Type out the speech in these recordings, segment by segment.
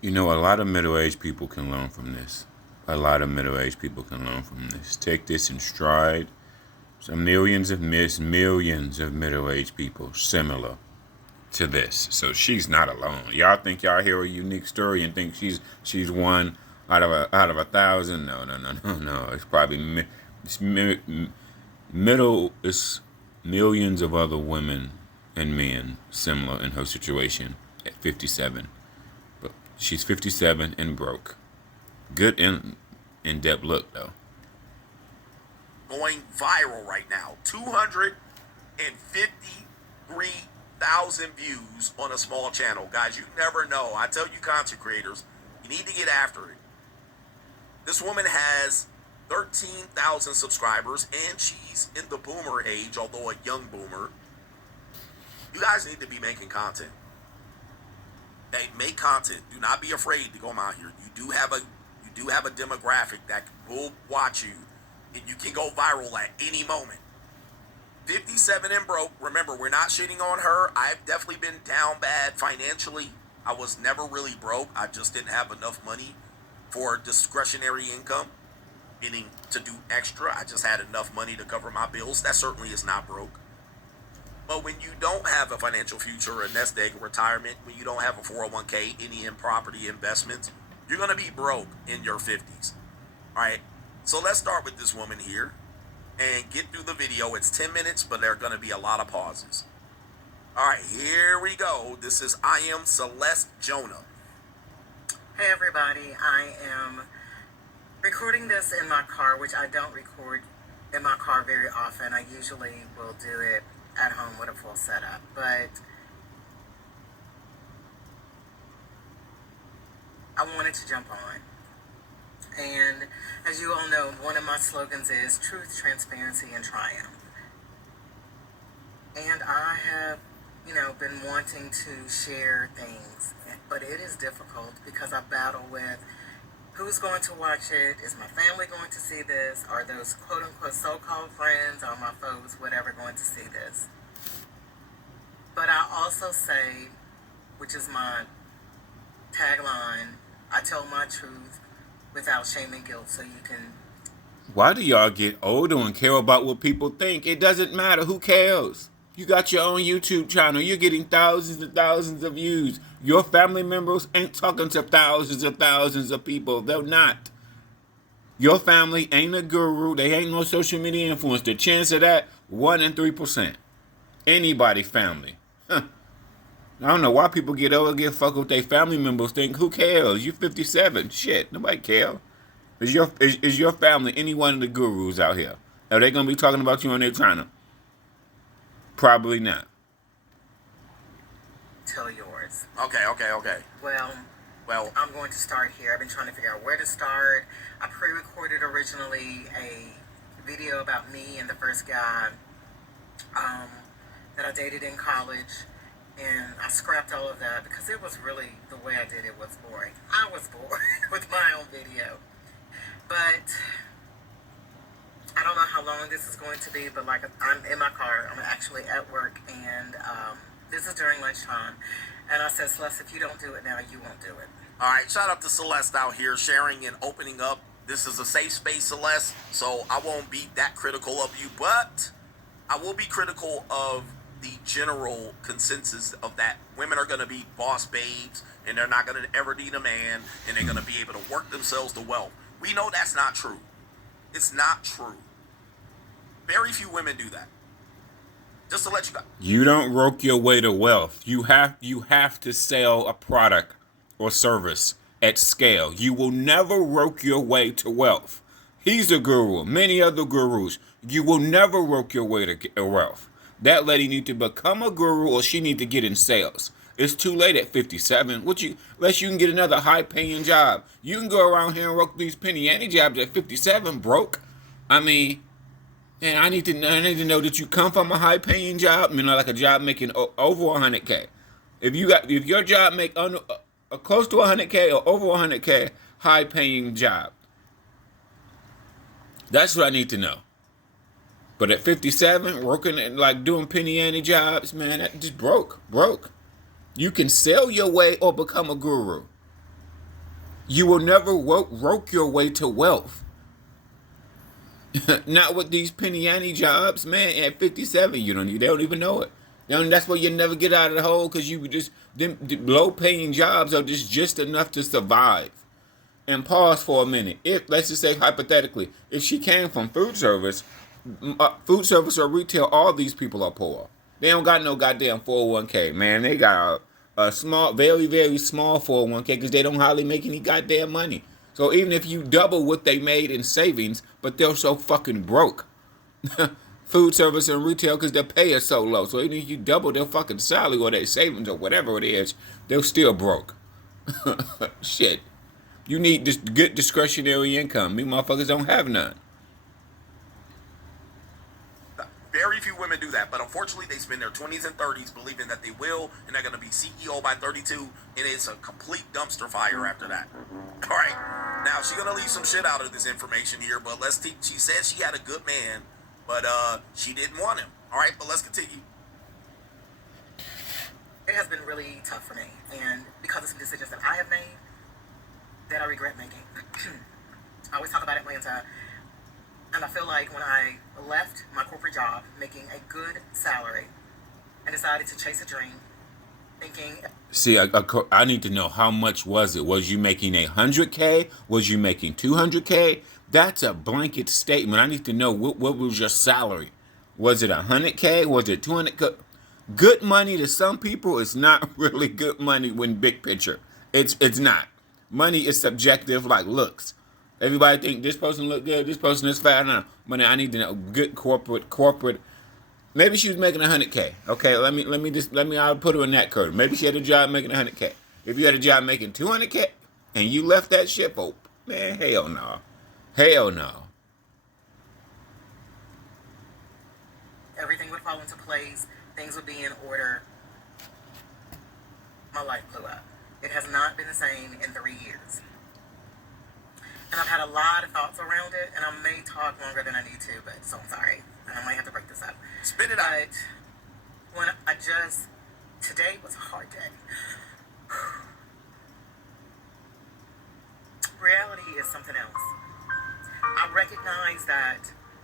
You know, a lot of middle-aged people can learn from this. A lot of middle-aged people can learn from this. Take this in stride. So millions of middle-aged people similar to this. So she's not alone. Y'all think y'all hear a unique story and think she's one out of a thousand? No. It's probably middle. It's millions of other women and men similar in her situation at 57. But she's 57 and broke. Good in-depth look though. Going viral right now. 253,000 views on a small channel. Guys, you never know. I tell you, content creators, you need to get after it. This woman has 13,000 subscribers, and she's in the boomer age, although a young boomer. You guys need to be making content. Hey, make content. Do not be afraid to go out here. You do have a demographic that will watch you, and you can go viral at any moment. 57 and broke. Remember, we're not shitting on her. I've definitely been down bad financially. I was never really broke. I just didn't have enough money for discretionary income, meaning to do extra. I just had enough money to cover my bills. That certainly is not broke. But when you don't have a financial future, a nest egg, a retirement, when you don't have a 401k, any in property investments, you're going to be broke in your 50s. All right. So let's start with this woman here and get through the video. It's 10 minutes, but there are going to be a lot of pauses. All right, here we go. This is I Am Celeste Jonah. Hey everybody, I am recording this in my car, which I don't record in my car very often. I usually will do it at home with a full setup, but I wanted to jump on. And as you all know, one of my slogans is truth, transparency, and triumph. And I have, been wanting to share things, but it is difficult because I battle with who's going to watch it. Is my family going to see this? Are those quote-unquote so-called friends or my foes, whatever, going to see this? But I also say, which is my tagline, I tell my truth without shame and guilt, so you can... Why do y'all get older and care about what people think? It doesn't matter. Who cares? You got your own YouTube channel. You're getting thousands and thousands of views. Your family members ain't talking to thousands of people. They're not. Your family ain't a guru. They ain't no social media influencer. The chance of that, 1 in 3%. Anybody family. Huh. I don't know why people get over and get fucked with their family members. Think, who cares? You 57. Shit, nobody cares. Is your family any one of the gurus out here? Are they gonna be talking about you on their channel? Probably not. Tell yours. Okay. Well, I'm going to start here. I've been trying to figure out where to start. I pre-recorded originally a video about me and the first guy that I dated in college. And I scrapped all of that because it was really, the way I did it was boring. I was bored with my own video. But I don't know how long this is going to be, but like I'm in my car, I'm actually at work, and this is during lunchtime. And I said, Celeste, if you don't do it now, you won't do it. All right, shout out to Celeste out here sharing and opening up. This is a safe space, Celeste, so I won't be that critical of you, but I will be critical of the general consensus of that women are going to be boss babes and they're not going to ever need a man and they're going to be able to work themselves to wealth. We know that's not true. It's not true. Very few women do that. Just to let you go. You don't work your way to wealth. You have to sell a product or service at scale. You will never work your way to wealth. He's a guru. Many other gurus. You will never work your way to wealth. That lady need to become a guru or she need to get in sales. It's too late at 57. Unless you can get another high-paying job. You can go around here and work these penny ante jobs at 57, broke. I mean, and I need to know that you come from a high-paying job. Like a job making over 100K. If your job make close to 100K or over 100K, high-paying job. That's what I need to know. But at 57, working at doing penny ante jobs, man, that just broke. You can sell your way or become a guru. You will never roke your way to wealth. Not with these penny ante jobs, man. At 57, they don't even know it. That's why you never get out of the hole, because you just them low paying jobs are just enough to survive. And pause for a minute. If, let's just say hypothetically, if she came from food service or retail, all these people are poor. They don't got no goddamn 401k, man. They got a small, very, very small 401k, because they don't hardly make any goddamn money. So even if you double what they made in savings, but they're so fucking broke. Food service and retail, because their pay is so low. So even if you double their fucking salary or their savings or whatever it is, they're still broke. Shit. You need this good discretionary income. Me motherfuckers don't have none. Very few women do that, but unfortunately they spend their 20s and 30s believing that they will, and they're going to be CEO by 32, and it's a complete dumpster fire after that. All right, now she's going to leave some shit out of this information here, but she said she had a good man, but she didn't want him. All right, but let's continue. It has been really tough for me, and because of some decisions that I have made that I regret making. I always talk about Atlanta, and I feel like when I left my corporate job, making a good salary, and decided to chase a dream, thinking... See, I need to know, how much was it? Was you making $100K? Was you making $200K? That's a blanket statement. I need to know, what was your salary? Was it $100K? Was it $200K? Good money to some people is not really good money when big picture. It's not. Money is subjective, like looks. Everybody think this person look good, this person is fat. No, money. I need to know good corporate. Maybe she was making $100K. Okay, I'll put her in that curve. Maybe she had a job making $100K. If you had a job making $200K and you left that ship, oh man, hell no, hell no. Everything would fall into place. Things would be in order. My life blew up. It has not been the same in 3 years. And I've had a lot of thoughts around it, and I may talk longer than I need to, but so I'm sorry. And I might have to break this up. Spit it out. But today was a hard day. Reality is something else. I recognize that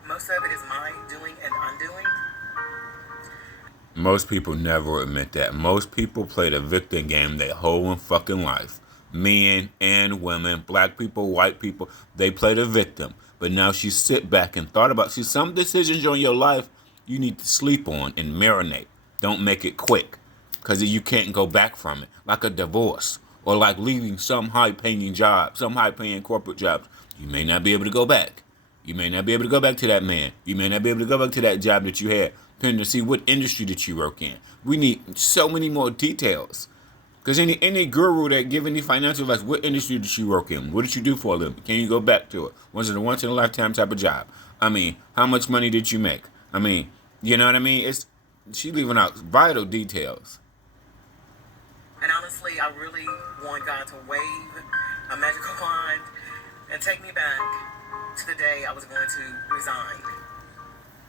most of it is my doing and undoing. Most people never admit that. Most people play the victim game their whole fucking life. Men and women, black people, white people, they play the victim. But now she sit back and thought about, see, some decisions in your life you need to sleep on and marinate. Don't make it quick, because you can't go back from it. Like a divorce, or like leaving some high-paying job, some high-paying corporate jobs. You may not be able to go back. You may not be able to go back to that man. You may not be able to go back to that job that you had, depending to see what industry that you work in. We need so many more details. Because any guru that give any financial advice, what industry did you work in? What did you do for a living? Can you go back to it? Was it a once-in-a-lifetime type of job? I mean, how much money did you make? I mean, you know what I mean? She leaving out vital details. And honestly, I really want God to wave a magical wand and take me back to the day I was going to resign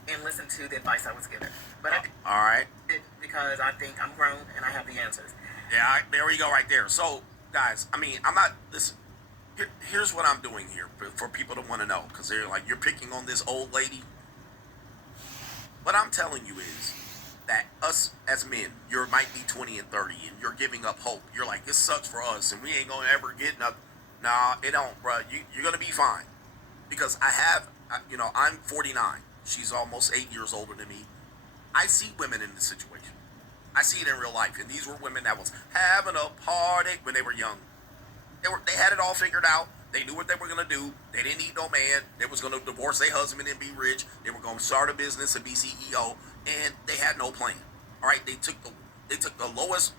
and listen to the advice I was given. But I all right, did because I think I'm grown and I have the answers. Yeah, there we go right there. So, guys, I mean, I'm not, listen, here's what I'm doing here for people to want to know, because they're like, you're picking on this old lady. What I'm telling you is that us as men, you might be 20 and 30, and you're giving up hope. You're like, this sucks for us, and we ain't going to ever get nothing. Nah, it don't, bro. You're going to be fine. Because I'm 49. She's almost 8 years older than me. I see women in this situation. I see it in real life, and these were women that was having a party when they were young. They had it all figured out. They knew what they were gonna do. They didn't need no man. They was gonna divorce their husband and be rich. They were gonna start a business and be CEO, and they had no plan. All right, they took the lowest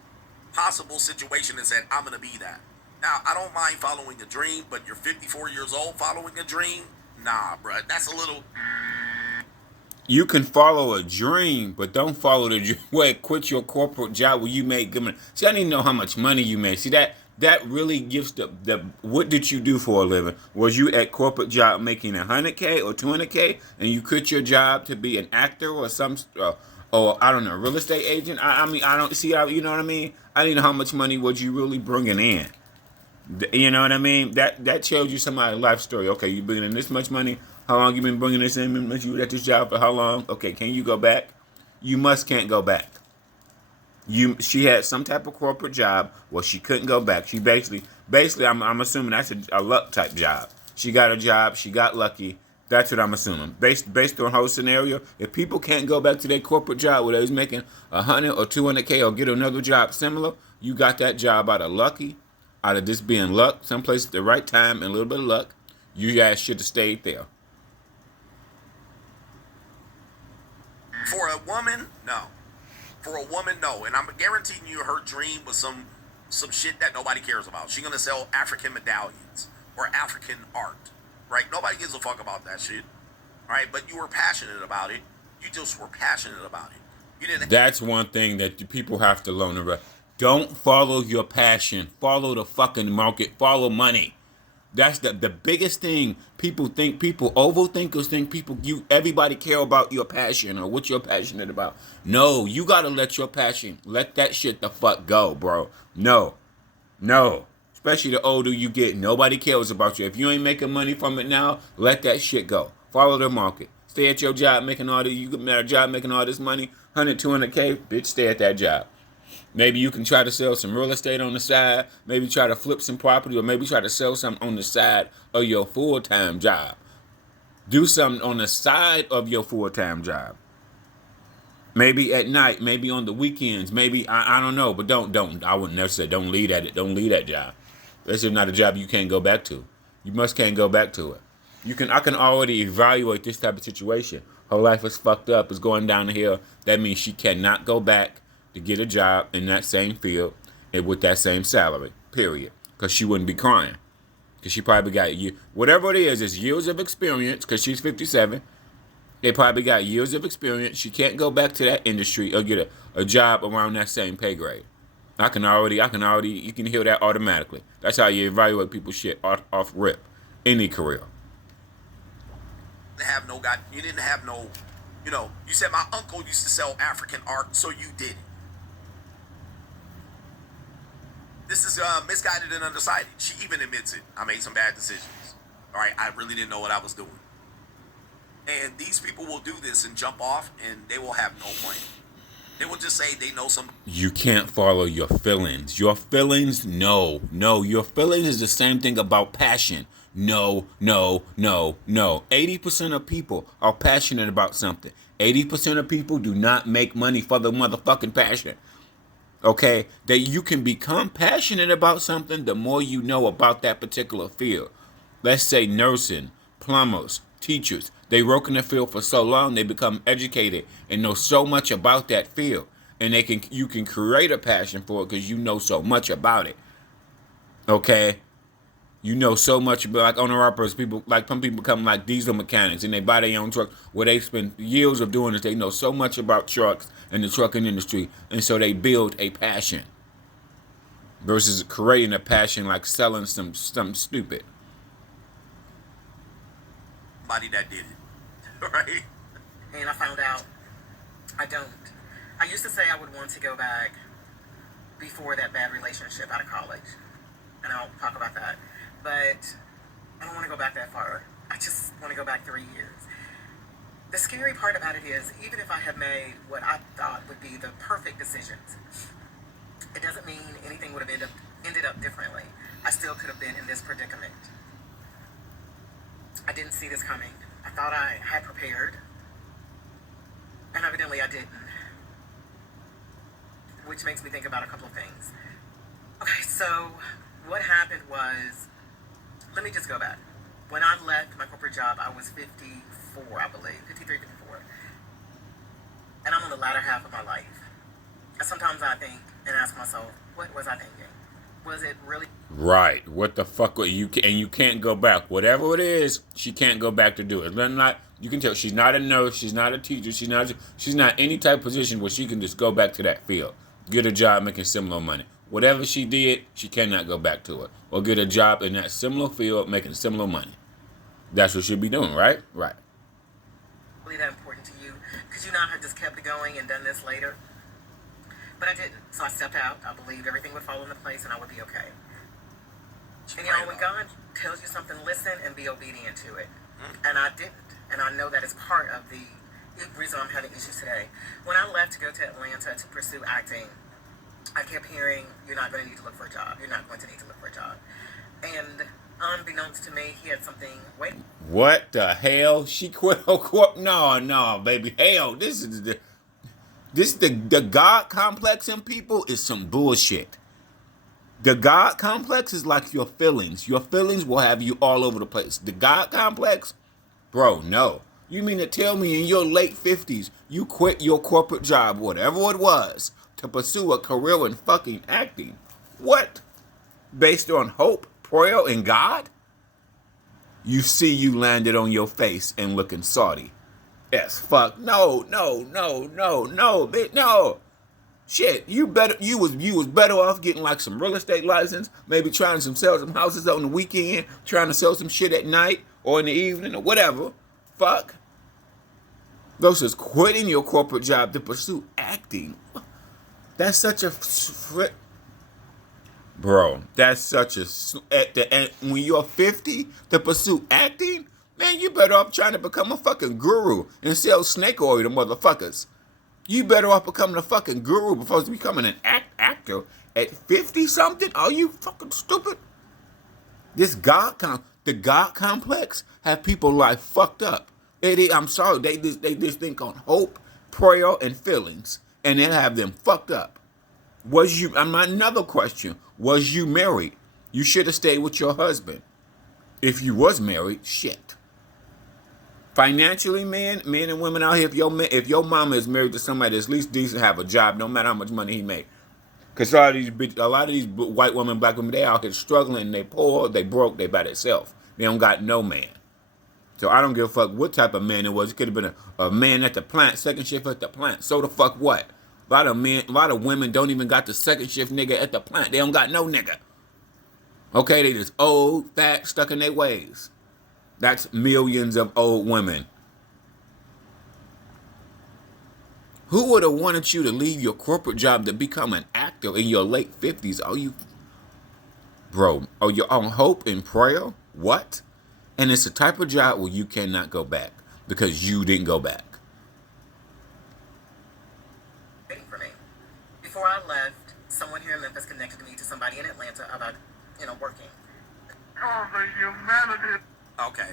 possible situation and said, "I'm gonna be that." Now, I don't mind following a dream, but you're 54 years old following a dream? Nah, bruh, that's a little. You can follow a dream, but don't follow the dream where quit your corporate job where you make good money. See, I need to know how much money you make. See, that really gives the what did you do for a living? Was you at corporate job making $100K or $200K, and you quit your job to be an actor or or I don't know, real estate agent? I mean, I don't see how, you know what I mean? I need to know how much money was you really bringing in. You know what I mean? That tells you somebody's life story. Okay, you bringing in this much money. How long you been bringing this in? You at this job for how long? Okay, can you go back? You can't go back. She had some type of corporate job where she couldn't go back. She basically I'm assuming that's a luck type job. She got a job, she got lucky. That's what I'm assuming. Based on whole scenario, if people can't go back to their corporate job where they was making 100 or 200K or get another job similar, you got that job out of lucky, out of just being luck, someplace at the right time and a little bit of luck. You guys should have stayed there. For a woman, no. For a woman, no. And I'm guaranteeing you her dream was some shit that nobody cares about. She's gonna sell African medallions or African art. Right? Nobody gives a fuck about that shit. Right? But you were passionate about it. You just were passionate about it. You didn't. That's one thing that people have to learn about. Don't follow your passion. Follow the fucking market. Follow money. That's the biggest thing. People overthinkers think everybody care about your passion or what you're passionate about. No, you gotta let your passion, let that shit the fuck go, bro. No. Especially the older you get, nobody cares about you. If you ain't making money from it now, let that shit go. Follow the market. Stay at your job making all this money, 100, 200K, bitch, stay at that job. Maybe you can try to sell some real estate on the side. Maybe try to flip some property, or maybe try to sell something on the side of your full-time job. Do something on the side of your full-time job. Maybe at night, maybe on the weekends, maybe I don't know, but don't. I wouldn't never say don't leave at it. Don't leave that job. This is not a job you can't go back to. Can't go back to it. I can already evaluate this type of situation. Her life is fucked up. It's going down the hill. That means she cannot go back to get a job in that same field and with that same salary, period. Because she wouldn't be crying. Because she probably got, whatever it is, it's years of experience, because she's 57. They probably got years of experience. She can't go back to that industry or get a job around that same pay grade. You can hear that automatically. That's how you evaluate people's shit off rip. Any career. You didn't have no, you said my uncle used to sell African art, so you did it. This is misguided and undecided. She even admits it. I made some bad decisions. All right, I really didn't know what I was doing. And these people will do this and jump off, and they will have no plan. They will just say they know something. You can't follow your feelings. Your feelings, no. Your feelings is the same thing about passion. No. 80% of people are passionate about something. 80% of people do not make money for the motherfucking passion. Okay, that you can become passionate about something the more you know about that particular field. Let's say nursing, plumbers, teachers. They work in the field for so long, they become educated and know so much about that field. And you can create a passion for it because you know so much about it. Okay? You know so much about, like owner operators, some people become like diesel mechanics and they buy their own truck where they spend years of doing this. They know so much about trucks and the trucking industry, and so they build a passion versus creating a passion like selling something stupid. Somebody that did it, right? And I found out I don't. I used to say I would want to go back before that bad relationship out of college, and I'll talk about that. But I don't want to go back that far. I just want to go back 3 years. The scary part about it is, even if I had made what I thought would be the perfect decisions, it doesn't mean anything would have ended up differently. I still could have been in this predicament. I didn't see this coming. I thought I had prepared, and evidently I didn't. Which makes me think about a couple of things. Okay, so what happened was, let me just go back. When I left my corporate job, I was 54, I believe, 53, 54. And I'm on the latter half of my life. And sometimes I think and ask myself, what was I thinking? Was it really? Right. What the fuck? And you can't go back. Whatever it is, she can't go back to do it. You can tell she's not a nurse. She's not a teacher. She's not any type of position where she can just go back to that field. Get a job making similar money. Whatever she did, she cannot go back to it. Or get a job in that similar field making similar money. That's what she'll be doing, right? Right. Really that important to you? Could you not have just kept it going and done this later? But I didn't. So I stepped out. I believed everything would fall into place and I would be okay. And y'all, when God tells you something, listen and be obedient to it. And I didn't. And I know that is part of the reason I'm having issues today. When I left to go to Atlanta to pursue acting, I kept hearing, you're not going to need to look for a job. You're not going to need to look for a job. And unbeknownst to me, he had something waiting. What the hell? She quit her corp? No, baby. Hell, the God complex in people is some bullshit. The God complex is like your feelings. Your feelings will have you all over the place. The God complex, bro, no. You mean to tell me in your late 50s, you quit your corporate job, whatever it was, to pursue a career in fucking acting? What? Based on hope, prayer, and God? You see you landed on your face and looking salty. Yes, fuck. No. Bitch, no. Shit, you was better off getting like some real estate license, maybe trying to sell some houses on the weekend, trying to sell some shit at night or in the evening or whatever. Fuck. Versus quitting your corporate job to pursue acting. That's such a bro. That's such a at the end when you're 50 to pursue acting. Man, you better off trying to become a fucking guru and sell snake oil to motherfuckers. You better off becoming a fucking guru before becoming an actor at 50 something. Are you fucking stupid? The God complex have people life fucked up. I'm sorry, they just think on hope, prayer, and feelings, and it have them fucked up. Another question, was you married? You should have stayed with your husband. If you was married, shit. Financially, men and women out here, if your mama is married to somebody that's at least decent, have a job, no matter how much money he make. Because a lot of these white women, black women, they out here struggling, they poor, they broke, they by themselves. They don't got no man. So I don't give a fuck what type of man it was. It could have been a man at the plant, second shift at the plant. So the fuck what? A lot of women don't even got the second shift nigga at the plant. They don't got no nigga. Okay, they just old, fat, stuck in their ways. That's millions of old women. Who would have wanted you to leave your corporate job to become an actor in your late 50s? Are you on hope and prayer? What? And it's a type of job where you cannot go back because you didn't go back. Waiting for me. Before I left, someone here in Memphis connected me to somebody in Atlanta about, working. Oh, the humanity. Okay.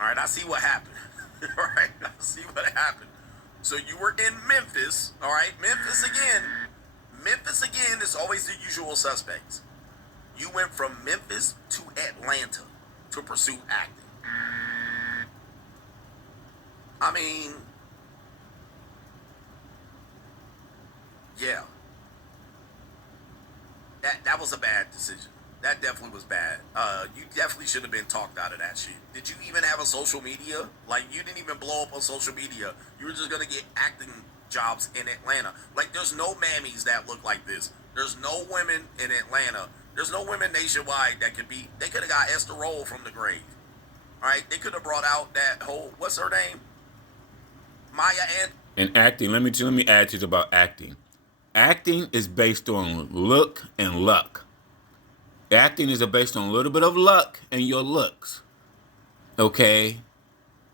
All right, I see what happened. All right, I see what happened. So you were in Memphis, all right? Memphis again is always the usual suspects. You went from Memphis to Atlanta to pursue acting. I mean, yeah. That was a bad decision. That definitely was bad. You definitely should have been talked out of that shit. Did you even have a social media? Like, you didn't even blow up on social media. You were just gonna get acting jobs in Atlanta. Like, there's no mammies that look like this. There's no women in Atlanta. There's no women nationwide that they could have got Esther Roll from the grave. All right? They could have brought out that whole, what's her name? Maya Angelou. And acting, let me add to you about acting. Acting is based on look and luck. Acting is based on a little bit of luck and your looks. Okay?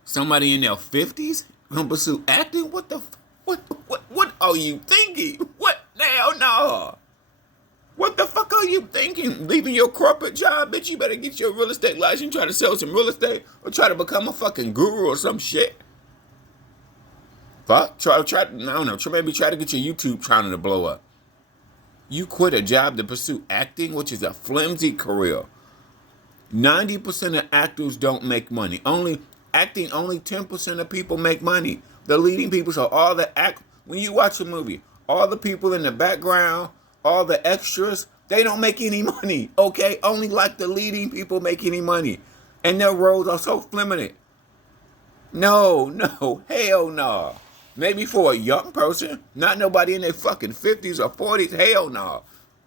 Somebody in their 50s gonna pursue acting? What are you thinking? What the hell? No. What the fuck are you thinking? Leaving your corporate job? Bitch, you better get your real estate license, try to sell some real estate, or try to become a fucking guru or some shit. Fuck. Maybe try to get your YouTube channel to blow up. You quit a job to pursue acting, which is a flimsy career. 90% of actors don't make money. Only 10% of people make money. The leading people, so when you watch a movie, all the people in the background, all the extras, they don't make any money, okay? Only like the leading people make any money. And their roles are so limited. No, hell no. Maybe for a young person, not nobody in their fucking 50s or 40s. Hell no.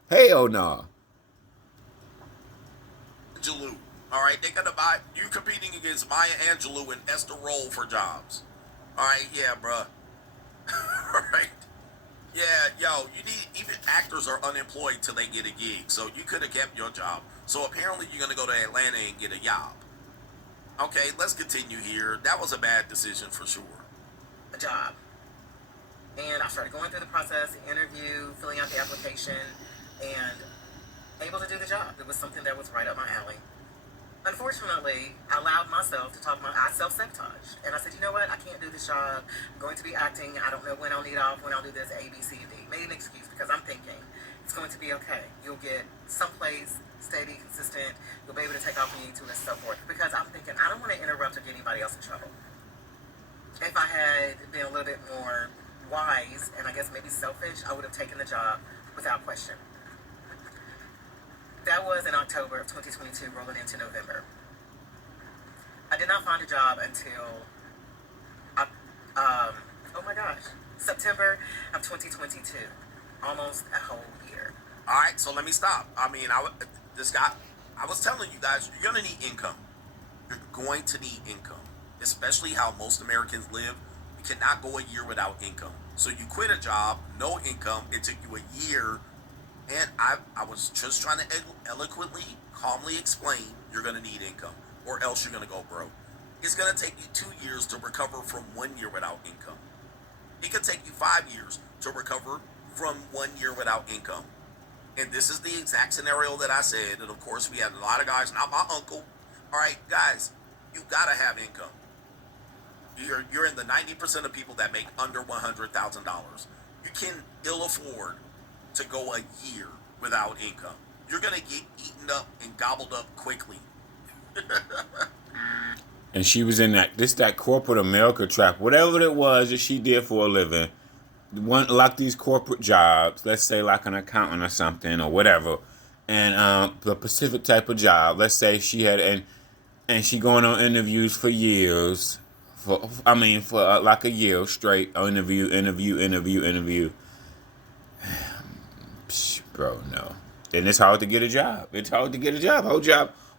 Hell no. Angelou. All right, they're gonna buy you competing against Maya Angelou and Esther Roll for jobs. All right, yeah, bruh. All right. Yeah, yo, even actors are unemployed till they get a gig, so you could have kept your job. So apparently you're going to go to Atlanta and get a job. Okay, let's continue here. That was a bad decision for sure. A job. And I started going through the process, the interview, filling out the application, and able to do the job. It was something that was right up my alley. Unfortunately, I allowed myself to I self-sabotaged. And I said, you know what, I can't do this job. I'm going to be acting. I don't know when I'll need off, when I'll do this, A, B, C, D. Made an excuse because I'm thinking it's going to be okay. You'll get someplace steady, consistent. You'll be able to take off when you need to and so forth. Because I'm thinking, I don't want to interrupt or get anybody else in trouble. If I had been a little bit more wise and I guess maybe selfish, I would have taken the job without question. That was in October of 2022, rolling into November. I did not find a job until, September of 2022. Almost a whole year. All right, so let me stop. I mean, I was telling you guys, you're going to need income. You're going to need income, especially how most Americans live. You cannot go a year without income. So you quit a job, no income. It took you a year. And I was just trying to eloquently, calmly explain you're going to need income or else you're going to go broke. It's going to take you 2 years to recover from 1 year without income. It could take you 5 years to recover from 1 year without income. And this is the exact scenario that I said. And of course, we had a lot of guys, not my uncle. All right, guys, you got to have income. You're in the 90% of people that make under $100,000. You can ill afford to go a year without income. You're going to get eaten up and gobbled up quickly. And she was in that corporate America trap, whatever it was that she did for a living. Like these corporate jobs, let's say like an accountant or something or whatever, and the Pacific type of job. Let's say she had and she going on interviews for years, for like a year straight. Interview. Bro, no. And it's hard to get a job.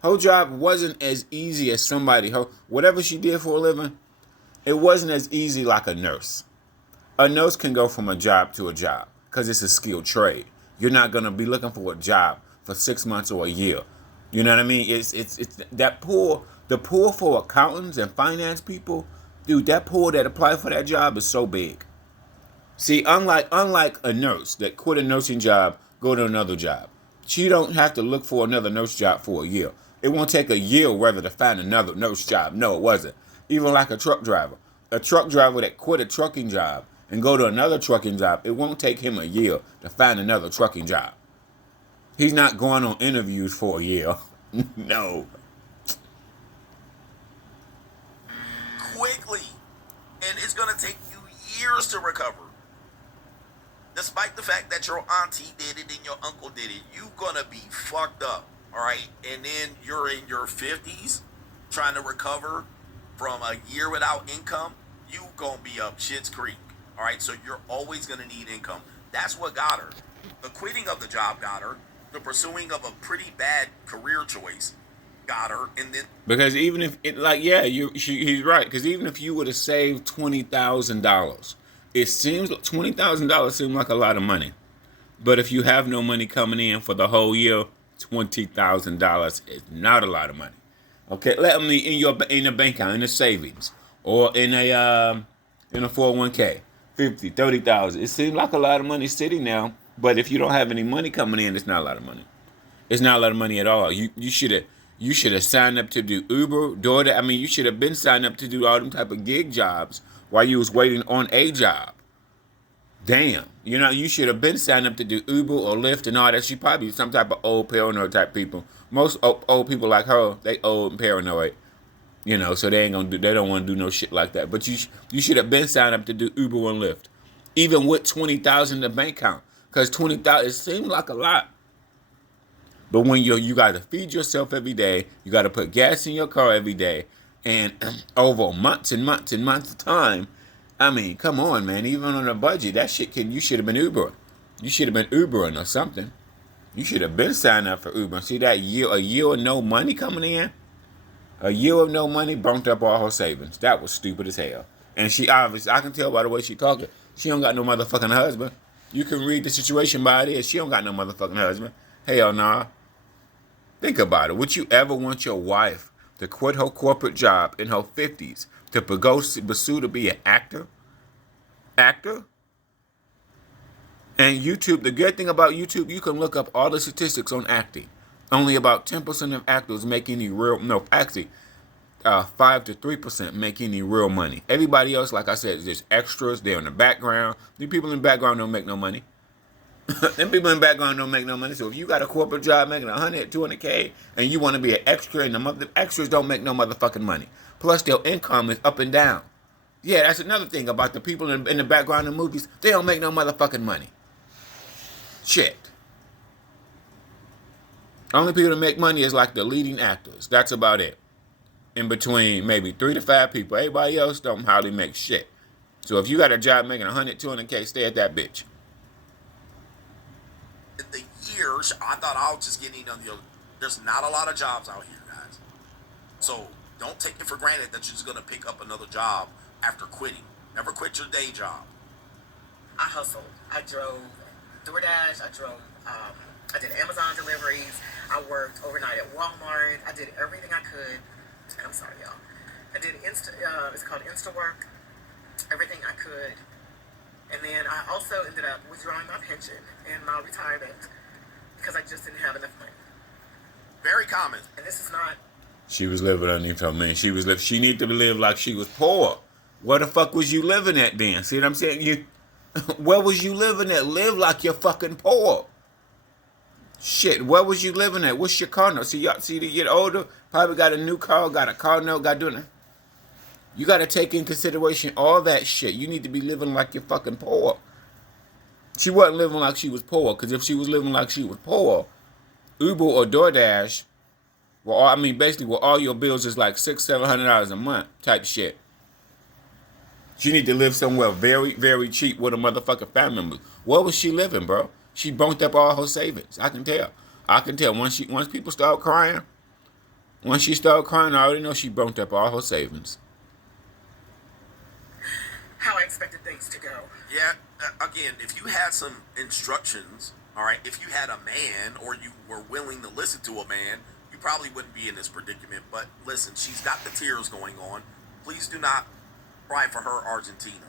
Whole job wasn't as easy as whatever she did for a living, it wasn't as easy like a nurse. A nurse can go from a job to a job because it's a skilled trade. You're not going to be looking for a job for 6 months or a year. You know what I mean? It's that pool. The pool for accountants and finance people, dude, that pool that apply for that job is so big. See, unlike a nurse that quit a nursing job, go to another job. She don't have to look for another nurse job for a year. It won't take a year whether to find another nurse job. No, it wasn't. Even like a truck driver. A truck driver that quit a trucking job and go to another trucking job, it won't take him a year to find another trucking job. He's not going on interviews for a year. No. Quickly. And it's going to take you years to recover. Despite the fact that your auntie did it and your uncle did it, you gonna be fucked up, all right? And then you're in your 50s trying to recover from a year without income, you gonna be up shit's creek, all right? So you're always gonna need income. That's what got her. The quitting of the job got her. The pursuing of a pretty bad career choice got her. And then because even if he's right. Because even if you would have saved $20,000. It seems $20,000 seems like a lot of money, but if you have no money coming in for the whole year, $20,000 is not a lot of money. Okay, let me in a bank account, in a savings, or in a 401k, 50, 30,000. It seems like a lot of money sitting now, but if you don't have any money coming in, it's not a lot of money. It's not a lot of money at all. You should have signed up to do Uber, DoorDash. I mean, you should have been signed up to do all them type of gig jobs while you was waiting on a job. Damn. You should have been signed up to do Uber or Lyft and all that. She probably some type of old paranoid type people. Most old people like her, they old and paranoid. So they don't want to do no shit like that. But you should have been signed up to do Uber and Lyft. Even with $20,000 in the bank account. Because $20,000, it seems like a lot. But when you got to feed yourself every day, you got to put gas in your car every day, and over months and months and months of time, I mean, come on, man. Even on a budget, that shit you should have been Ubering. You should have been Ubering or something. You should have been signing up for Uber. See that a year of no money coming in? A year of no money burnt up all her savings. That was stupid as hell. And she obviously, I can tell by the way she talking, she don't got no motherfucking husband. You can read the situation by it is. She don't got no motherfucking husband. Hell nah. Think about it. Would you ever want your wife to quit her corporate job in her 50s to pursue to be an actor? Actor? And YouTube, the good thing about YouTube, you can look up all the statistics on acting. Only about 10% of actors make any real, no, actually, 5 to 3% make any real money. Everybody else, like I said, is just extras. They're in the background. The people in the background don't make no money. Them people in the background don't make no money. So if you got a corporate job making 100, 200K, and you want to be an extra, and the extras don't make no motherfucking money. Plus, their income is up and down. Yeah, that's another thing about the people in the background in movies. They don't make no motherfucking money. Shit. Only people that make money is like the leading actors. That's about it. In between maybe 3 to 5 people. Everybody else don't hardly make shit. So if you got a job making 100, 200K, stay at that bitch. The years, I thought I was just getting on the other. There's not a lot of jobs out here, guys. So don't take it for granted that you're just going to pick up another job after quitting. Never quit your day job. I hustled. I drove DoorDash. I did Amazon deliveries. I worked overnight at Walmart. I did everything I could. I'm sorry, y'all. I did it's called InstaWork. Everything I could. And then I also ended up withdrawing my pension and my retirement because I just didn't have enough money. Very common. And this is not. She was living underneath her man. She needed to live like she was poor. Where the fuck was you living at then? See what I'm saying? Where was you living at? Live like you're fucking poor. Shit, where was you living at? What's your car note? See, to get older, probably got a new car, got a car note, got doing it. You got to take in consideration all that shit. You need to be living like you're fucking poor. She wasn't living like she was poor, because if she was living like she was poor, Uber or DoorDash, basically, all your bills is like $600-$700 a month type shit. She need to live somewhere very, very cheap with a motherfucking family member. Where was she living, bro? She bunked up all her savings. I can tell. Once people start crying, once she started crying, I already know she bunked up all her savings. How I expected things to go. Yeah, again, if you had some instructions, all right, if you had a man or you were willing to listen to a man, you probably wouldn't be in this predicament. But listen, she's got the tears going on. Please do not cry for her, Argentina.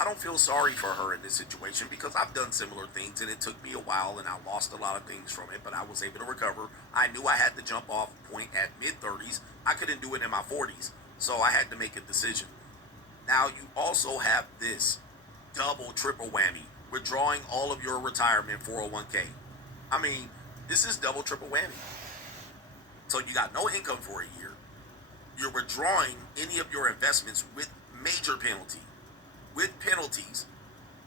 I don't feel sorry for her in this situation because I've done similar things and it took me a while and I lost a lot of things from it, but I was able to recover. I knew I had to jump off point at mid-30s. I couldn't do it in my 40s, so I had to make a decision. Now you also have this double, triple whammy, withdrawing all of your retirement 401k. I mean, this is double, triple whammy. So you got no income for a year. You're withdrawing any of your investments with major penalty. With penalties,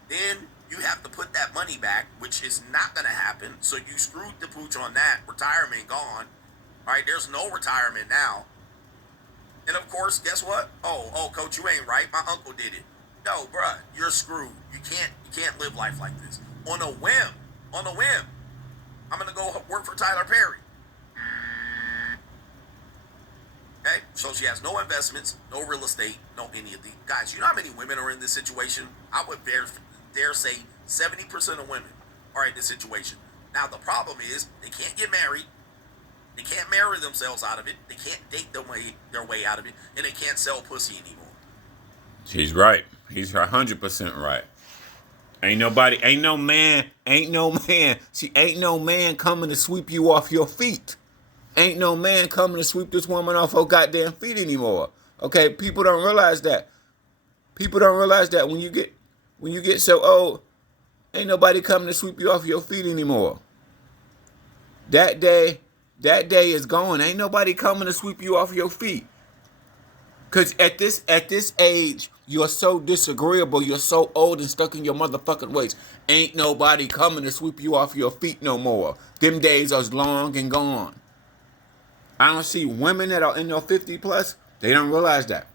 then you have to put that money back, which is not going to happen. So you screwed the pooch on that. Retirement gone. All right, there's no retirement now. And of course, guess what? Oh, coach, you ain't right. My uncle did it. No, bruh, you're screwed. You can't live life like this. On a whim, I'm going to go work for Tyler Perry. Okay, so she has no investments, no real estate, no any of these. Guys, you know how many women are in this situation? I would dare say 70% of women are in this situation. Now, the problem is they can't get married. They can't marry themselves out of it. They can't date their way out of it. And they can't sell pussy anymore. She's right. He's 100% right. Ain't no man coming to sweep you off your feet. Ain't no man coming to sweep this woman off her goddamn feet anymore. Okay, people don't realize that. People don't realize that when you get so old, ain't nobody coming to sweep you off your feet anymore. That day is gone. Ain't nobody coming to sweep you off your feet. Cause at this age, you're so disagreeable, you're so old and stuck in your motherfucking ways. Ain't nobody coming to sweep you off your feet no more. Them days are long and gone. I don't see women that are in their 50 plus, they don't realize that.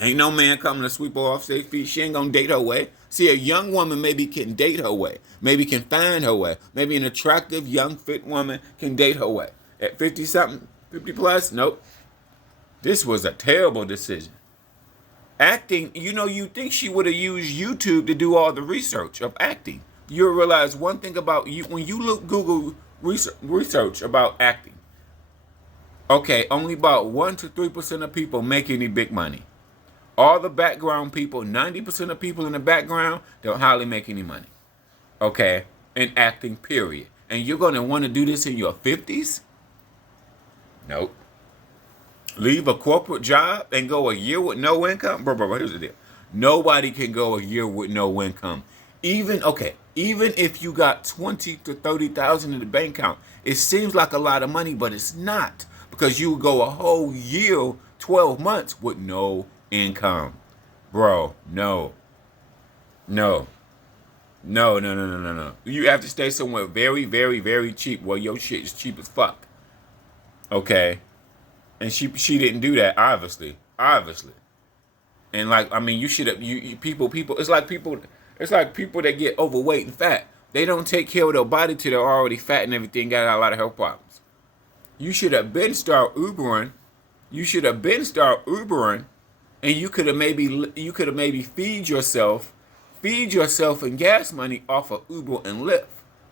Ain't no man coming to sweep her off their feet. She ain't gonna date her way. See, a young woman maybe can date her way. Maybe can find her way. Maybe an attractive, young, fit woman can date her way. At 50-something, 50 plus, nope. This was a terrible decision. Acting, you think she would have used YouTube to do all the research of acting. You'll realize one thing about you, when you Google Research about acting. Okay, only about 1 to 3% of people make any big money. All the background people, 90% of people in the background, don't hardly make any money. Okay, in acting, period. And you're gonna want to do this in your 50s? Nope. Leave a corporate job and go a year with no income? Bro, here's the deal. Nobody can go a year with no income. Even if you got 20 to 30,000 in the bank account, it seems like a lot of money, but it's not. Because you go a whole year, 12 months with no income. Bro, no. No. No, no, no, no, no, no. You have to stay somewhere very, very, very cheap where your shit is cheap as fuck. Okay? And she didn't do that, obviously. Obviously. And like, I mean, you should have people it's like people that get overweight and fat. They don't take care of their body till they're already fat and everything, got a lot of health problems. You should have been start Ubering. You should have been start Ubering, and you could have maybe feed yourself in gas money off of Uber and Lyft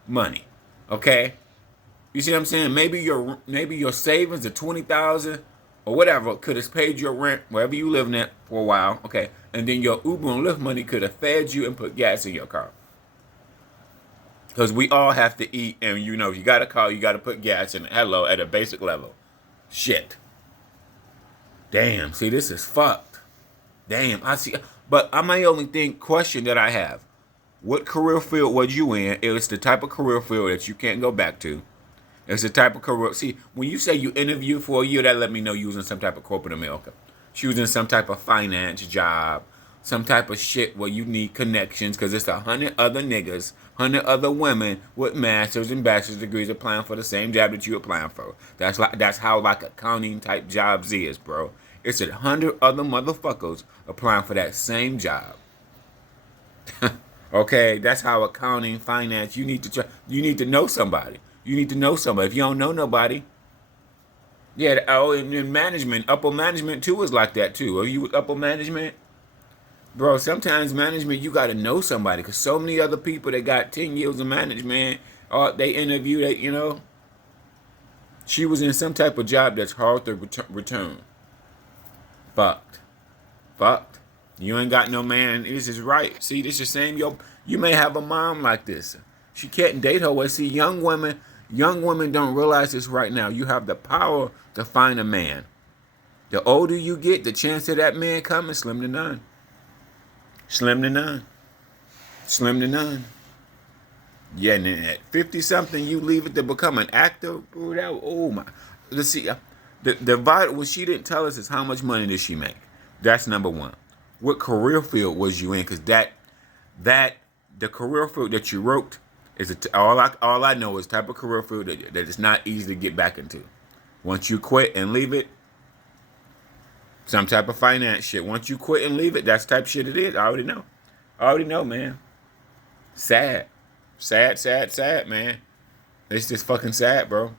money. Okay? You see what I'm saying? Maybe your savings of 20,000 or whatever could have paid your rent wherever you living at for a while, okay? And then your Uber and Lyft money could have fed you and put gas in your car. Because we all have to eat, and you got a car, you got to put gas in it. Hello, at a basic level. Shit. Damn, see, this is fucked. Damn, I see. But my only question that I have, what career field was you in? It was the type of career field that you can't go back to. It's the type of career. See, when you say you interviewed for a year, that let me know you was in some type of corporate America. She was in some type of finance job, some type of shit where you need connections because it's 100 other niggas, 100 other women with masters and bachelor's degrees applying for the same job that you applying for. That's how like accounting type jobs is, bro. It's 100 other motherfuckers applying for that same job. Okay, that's how accounting, finance. You need to know somebody. You need to know somebody. If you don't know nobody, yeah. Oh, and in management, upper management too is like that too. Are you with upper management, bro? Sometimes management you got to know somebody because so many other people that got 10 years of management, they interview that. She was in some type of job that's hard to return. Fucked. You ain't got no man. This is right. See, this is saying you may have a mom like this. She can't date her way. See, young women don't realize this right now. You have the power to find a man. The older you get, the chance of that man coming slim to none. Slim to none. Slim to none. Yeah, and then at 50 something, you leave it to become an actor. Bro, oh my. Let's see. What she didn't tell us is how much money did she make. That's number one. What career field was you in? Because the career field that you wrote is all I know is type of career field that is not easy to get back into. Once you quit and leave it, some type of finance shit. Once you quit and leave it, that's the type of shit it is. I already know, man. Sad, man. It's just fucking sad, bro.